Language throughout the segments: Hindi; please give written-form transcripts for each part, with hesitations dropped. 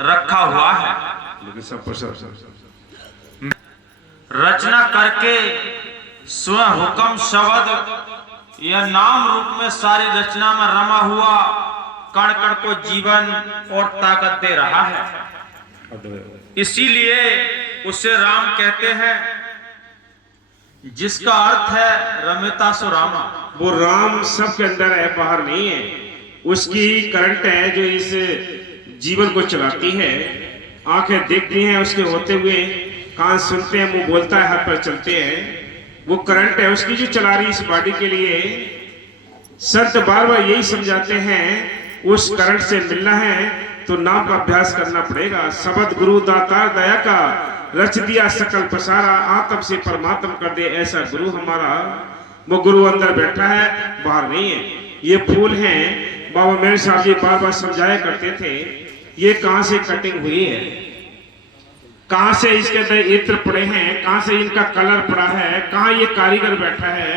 रखा हुआ है। रचना करके स्वयं हुक्म शब्द यह नाम रूप में सारी रचना में रमा हुआ कण कण को जीवन और ताकत दे रहा है। इसीलिए उसे राम कहते हैं, जिसका अर्थ है रमता सो रामा। वो राम सबके अंदर है, बाहर नहीं है। उसकी करंट है जो इस जीवन को चलाती है। आंखें देखती हैं उसके होते हुए, कान सुनते हैं, मुंह बोलता है, हाथ पर चलते हैं। वो करंट है उसकी जो चला रही इस बॉडी के लिए। संत बार बार यही समझाते हैं, उस करंट से मिलना है तो नाम का अभ्यास करना पड़ेगा। शब्द गुरु दातार दया का, रच दिया सकल पसारा, आत्म से परमात्म कर दे ऐसा गुरु हमारा। वो गुरु अंदर बैठा है, बाहर नहीं है। ये फूल हैं, बाबा मेरे साहब जी बार बार समझाया करते थे, ये कहां से कटिंग हुई है, कहां से इसके अंदर इत्र पड़े हैं, कहां से इनका कलर पड़ा है, कहां ये कारीगर बैठा है।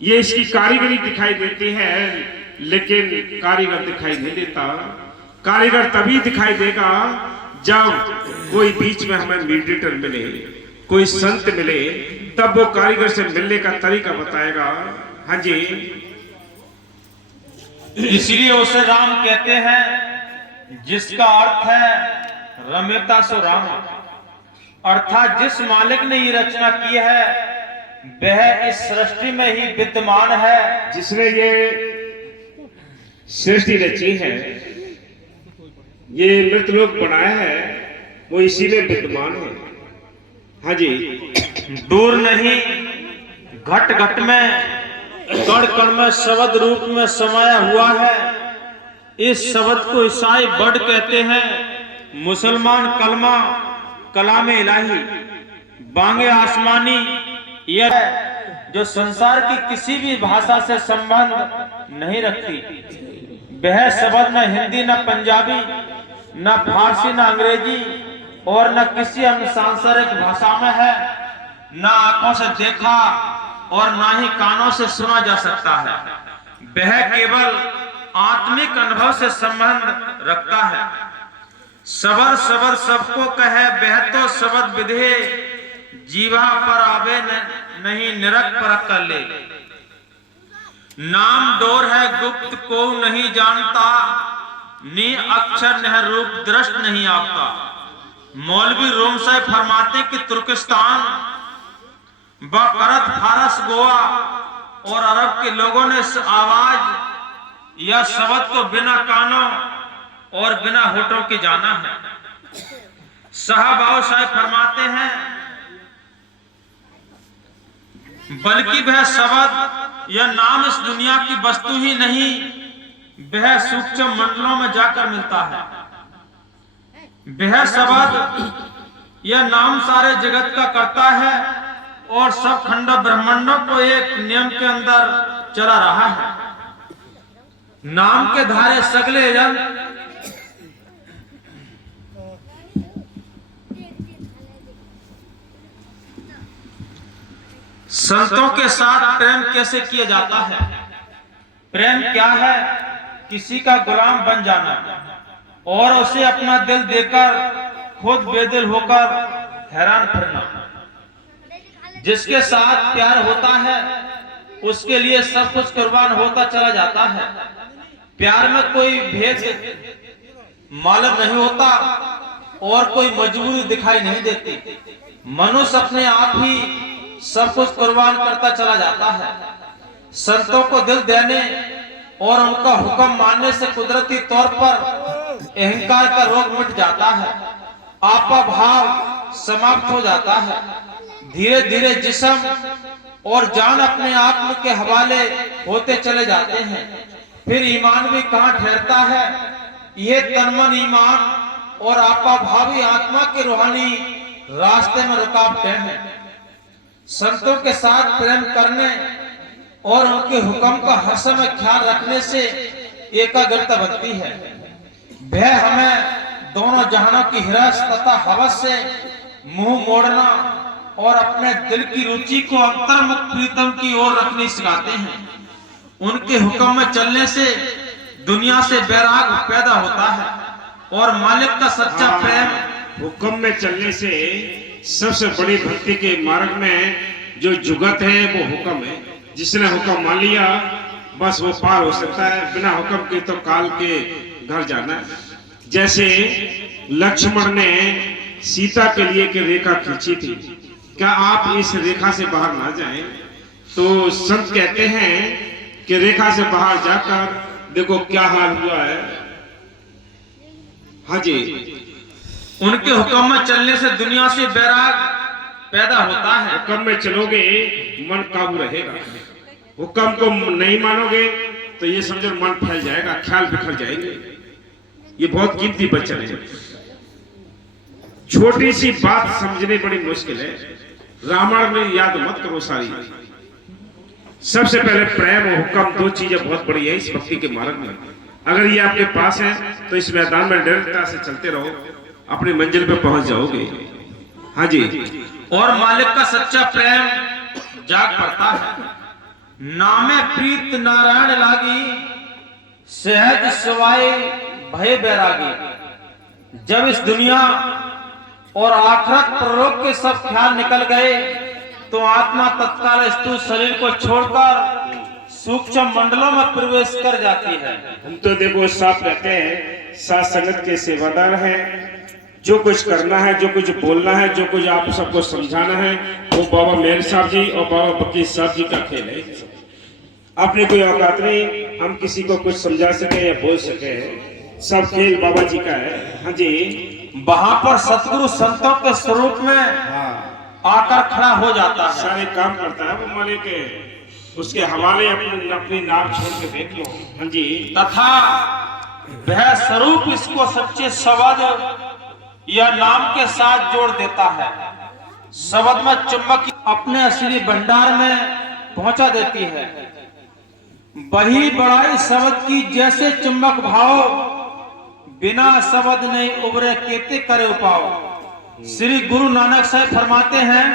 ये इसकी कारीगरी दिखाई देती है, लेकिन कारीगर दिखाई नहीं देता। कारीगर तभी दिखाई देगा जब कोई बीच में हमें मीडिएटर मिले, कोई संत मिले, तब वो कारीगर से मिलने का तरीका बताएगा। हाँ जी, इसलिए उसे राम कहते हैं, जिसका अर्थ है रमता सो रामा। अर्थात जिस मालिक ने ये रचना की है वह इस सृष्टि में ही विद्यमान है। जिसने ये सृष्टि रची है, ये मृतलोक बनाया है, वो इसी में विद्यमान है। हाँ जी, दूर नहीं, घट घट में, कण कण में, शब्द रूप में समाया हुआ है। इस शब्द को ईसाई वर्ड कहते हैं, मुसलमान कलमा कलाम इलाही, बांगे आसमानी। यह जो संसार की किसी भी भाषा से संबंध नहीं रखती। वह शब्द न हिंदी, न पंजाबी, न फारसी, न अंग्रेजी और न किसी अन्य सांसारिक भाषा में है। न आंखों से देखा और ना ही कानों से सुना जा सकता है। वह केवल आत्मिक अनुभव से संबंध रखता है। सबर सबर सबको कहे, वह तो शब्द विधे, जीवा पर आवे नहीं निरख परख कर ले। नाम डोर है गुप्त को नहीं जानता, नी अक्षर नह रूप दृष्ट नहीं आपका। मौलवी रोम से फरमाते कि तुर्किस्तान व करत फारस, गोवा और अरब के लोगों ने इस आवाज या शब्द को बिना कानों और बिना होठों के जाना है। साहब साहब फरमाते हैं, बल्कि वह शब्द या नाम इस दुनिया की वस्तु ही नहीं, वह सूक्ष्म मंडलों में जाकर मिलता है। वह शब्द या नाम सारे जगत का करता है और सब खंड ब्रह्मांडों को एक नियम के अंदर चला रहा है। नाम के धारे सगले जन संतों के साथ प्रेम कैसे किया जाता है। प्रेम क्या है? किसी का गुलाम बन जाना और उसे अपना दिल देकर खुद बेदिल होकर हैरान करना। जिसके साथ प्यार होता है उसके लिए सब कुछ कुर्बान होता चला जाता है। प्यार में कोई भेद मालूम नहीं होता और कोई मजबूरी दिखाई नहीं देती। मनुष्य अपने आप ही सब कुछ कुर्बान करता चला जाता है। संतों को दिल देने और उनका हुक्म मानने से कुदरती तौर पर अहंकार का रोग मिट जाता है, आपा भाव समाप्त हो जाता है। धीरे धीरे जिस्म और जान अपने आत्म के हवाले होते चले जाते हैं। फिर ईमान भी कहां ठहरता है। ये तनमन ईमान और आपा भावी आत्मा के रूहानी रास्ते में रुकावटें हैं। संतों के साथ प्रेम करने और उनके हुक्म का हर समय ख्याल रखने से एकाग्रता बनती है। वह हमें दोनों जहानों की हिरस तथा हवस से मुंह मोड़ना और अपने दिल की रुचि को अंतर्मुख प्रीतम की ओर रखनी सिखाते हैं। उनके हुक्म में चलने से दुनिया से बैराग पैदा होता है और मालिक का सच्चा प्रेम। हुक्म में चलने से सबसे बड़ी भक्ति के मार्ग में जो जुगत है वो हुक्म है। जिसने हुक्म मान लिया बस वो पार हो सकता है, बिना हुक्म के तो काल के घर जाना है। जैसे लक्ष्मण ने सीता के लिए एक रेखा खींची थी, क्या आप इस रेखा से बाहर ना जाएं? तो संत कहते हैं कि रेखा से बाहर जाकर देखो क्या हाल हुआ है। हाँ जी, उनके हुक्म में चलने से दुनिया से वैराग पैदा होता है। हुक्म में चलोगे मन काबू रहेगा, हुक्म को नहीं मानोगे तो ये समझो मन फैल जाएगा, ख्याल बिखर जाएंगे। ये बहुत कीमती वचन है। छोटी सी बात समझनी बड़ी मुश्किल है। रामायण में याद मत करो सारी। सबसे पहले प्रेम और हुक्म, दो चीजें बहुत बड़ी है इस भक्ति के मार्ग में। अगर ये आपके पास है तो इस मैदान में दृढ़ता से चलते रहो, अपनी मंजिल पे पहुंच जाओगे। हाँ जी, और मालिक का सच्चा प्रेम जाग पड़ता है। नामे प्रीत नारायण लागी, सहज सवाई भय बैरागी। जब इस दुनिया और आखिरत परलोक के सब ख्याल निकल गए तो आत्मा तत्काल स्थूल शरीर को छोड़कर सूक्ष्म मंडलों में प्रवेश कर जाती है। हम तो देखो साफ कहते हैं, साथ संगत के सेवादार हैं। जो कुछ करना है, जो कुछ बोलना है, जो कुछ आप सबको समझाना है, वो बाबा मेहर साहब जी और बाबा बकीर साहब जी का खेल है। अपने कोई औकात नहीं हम किसी को कुछ समझा सके या बोल सके, सब खेल बाबा जी का है। हाँ जी, वहां पर सतगुरु संतों के स्वरूप में आकर खड़ा हो जाता है। सारे काम करता है वो मालिक, उसके हवाले अपनी नाम छोड़ के देख लो। हाँ जी, तथा वह स्वरूप इसको सच्चे शब्द या नाम के साथ जोड़ देता है। शब्द में चुंबक अपने असली भंडार में पहुंचा देती है। वही बड़ाई शब्द की जैसे चुंबक भाव, बिना शब्द नहीं उबरे केते करे उपाओ। श्री गुरु नानक साहब फरमाते हैं,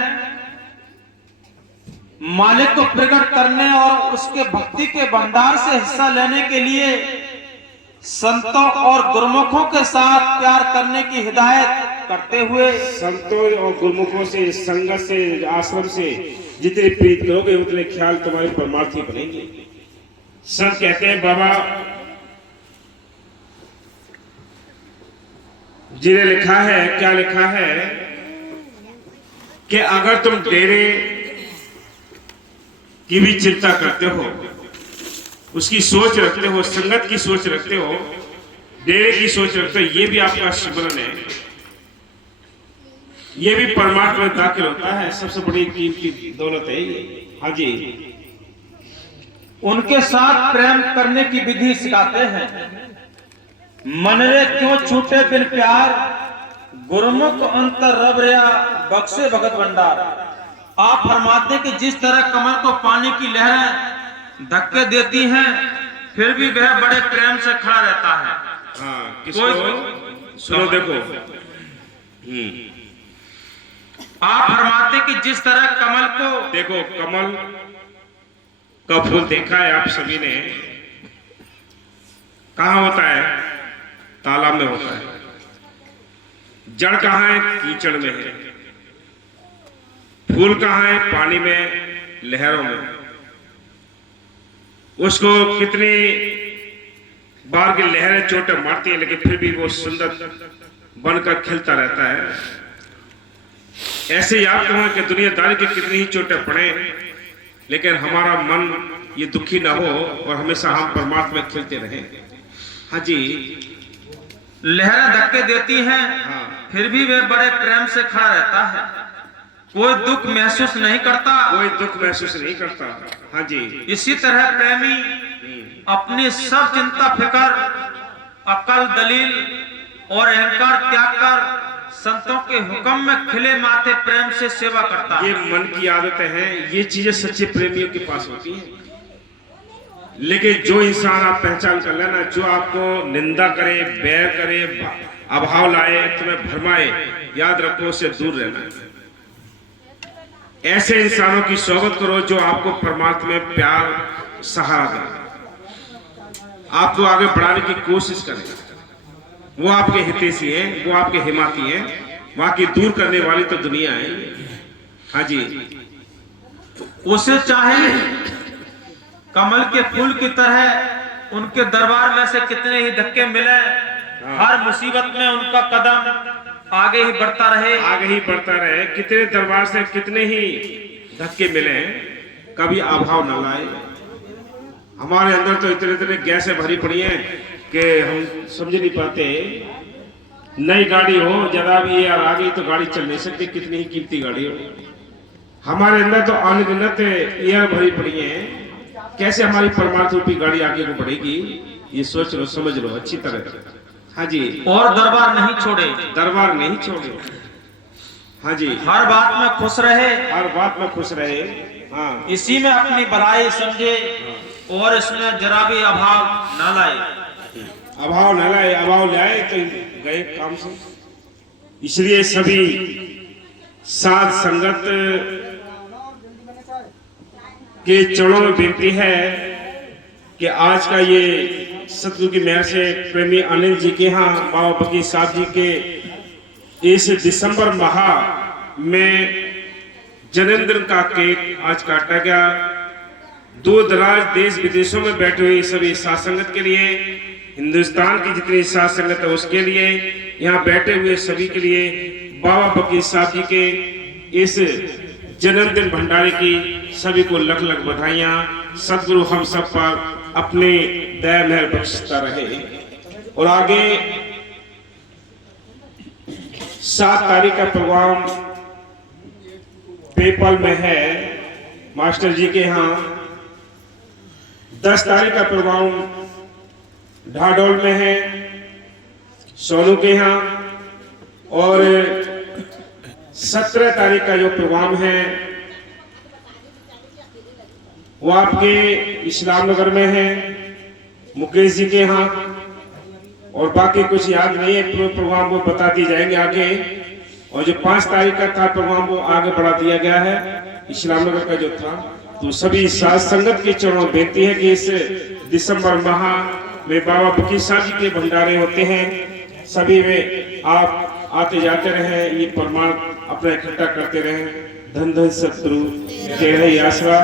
मालिक को प्रकट करने और उसके भक्ति के भंडार से हिस्सा लेने के लिए संतों और गुरुमुखों के साथ प्यार करने की हिदायत करते हुए, संतों और गुरुमुखों से, संगत से, आश्रम से जितनी प्रीत करोगे उतने ख्याल तुम्हारे परमार्थी बनेंगे। संत कहते हैं बाबा जी ने लिखा है, क्या लिखा है कि अगर तुम डेरे की भी चिंता करते हो, उसकी सोच रखते हो, संगत की सोच रखते हो, डेरे की सोच रखते हो, ये भी आपका सिमरन है, ये भी परमात्मा में दाखिल होता है। सबसे बड़ी कीमती दौलत है ये। हाँ जी, उनके साथ प्रेम करने की विधि सिखाते हैं। मनरे क्यों छूटे बिन प्यार, गुरुमुख अंतर रब रया बख्शे भगत भंडार। आप फरमाते कि जिस तरह कमल को पानी की लहरें धक्के देती हैं, फिर भी वह बड़े प्रेम से खड़ा रहता है। हाँ, किसको सुनो देखो। आप फरमाते कि जिस तरह कमल को, देखो कमल का फूल देखा है आप सभी ने, कहाँ होता है? तालाब में होता है। जड़ कहाँ है? कीचड़ में है। फूल कहाँ है? पानी में, लहरों में। उसको कितनी बार की लहरें चोटें मारती है, लेकिन फिर भी वो सुंदर बनकर खिलता रहता है। ऐसे याद करो कि दुनियादारी की कितनी ही चोटें पड़े, लेकिन हमारा मन ये दुखी ना हो और हमेशा हम परमात्मा में खिलते रहें। हाँ जी, लहरें धक्के देती हैं, हाँ, फिर भी वह बड़े प्रेम से खड़ा रहता है। कोई दुख महसूस नहीं करता, कोई दुख महसूस नहीं करता। हाँ जी, इसी तरह प्रेमी अपनी सब चिंता फिकर, अकल दलील और अहंकार त्याग कर संतों के हुक्म में खिले माथे प्रेम से सेवा करता है। ये मन की आदतें हैं, ये चीजें सच्चे प्रेमियों के पास होती हैं। लेकिन जो इंसान आप पहचान कर लेना, जो आपको निंदा करे, बैर करे, अभाव लाए, तुम्हें भरमाए, याद रखो उससे दूर रहना। ऐसे इंसानों की सोबत करो जो आपको परमात्मा में प्यार, सहारा दे, आपको आगे बढ़ाने की कोशिश करें। वो आपके हितैषी हैं, वो आपके हिमाती हैं, बाकी दूर करने वाली तो दुनिया है। हाँ जी, उसे चाहे कमल के फूल की तरह उनके दरबार में से कितने ही धक्के मिले, हर मुसीबत में उनका कदम आगे ही बढ़ता रहे, आगे ही बढ़ता रहे। कितने दरबार से कितने ही धक्के मिले, कभी अभाव न लाए। हमारे अंदर तो इतने इतने गैसें भरी पड़ी हैं कि हम समझ नहीं पाते। नई गाड़ी हो, जरा भी यार आ गई तो गाड़ी चल नहीं सकती, कितनी ही कीमती गाड़ी हो। हमारे अंदर तो अनगिनत एयर भरी पड़ी हैं, कैसे हमारी परमार्थ रूपी गाड़ी आगे को बढ़ेगी, ये सोच लो, समझ लो अच्छी तरह। हाँ जी, और दरबार नहीं छोड़े, दरबार नहीं छोड़े। हाँ जी, हर बात में खुश रहे, हर बात में खुश रहे। हाँ, इसी में अपनी भलाई समझे और इसमें जरा भी अभाव न लाए। अभाव न लाए, अभाव लाए तो गए काम से। इसलिए सभी साध संगत के चरणों में विनती है कि आज का ये सतगुरु की मेहर से प्रेमी अनिल जी के यहाँ बाबा बकीर साहब जी के इस दिसंबर माह में जन्मदिन का केक आज काटा गया। दूर दराज देश विदेशों में बैठे हुए सभी साध संगत के लिए, हिंदुस्तान की जितनी साध संगत है उसके लिए, यहाँ बैठे हुए सभी के लिए बाबा बकीर साहब जी के इस जन्मदिन भंडारे की सभी को लख लख बधाइयाँ। सतगुरु हम सब पर अपने दया मेहर बख्शता रहे। और आगे 7 तारीख का प्रोग्राम पेपल में है मास्टर जी के यहाँ। 10 तारीख का प्रोग्राम ढाडोल में है सोनू के यहाँ। और 17 तारीख का जो प्रोग्राम है वो आपके इस्लाम नगर में है मुकेश जी के यहाँ। और बाकी कुछ याद नहीं है, पूरे प्रोग्राम वो बता दिए जाएंगे आगे। और जो 5 तारीख का था प्रोग्राम वो आगे बढ़ा दिया गया है इस्लाम नगर का जो था। तो सभी साध संगत के चरणों में बेनती है कि इस दिसंबर माह में बाबा बकीर साहब जी के भंडारे होते हैं, सभी में आप आते जाते रहे, ये प्रमाण अपना इकट्ठा करते रहे। धन धन सतगुरु, जय आसरा।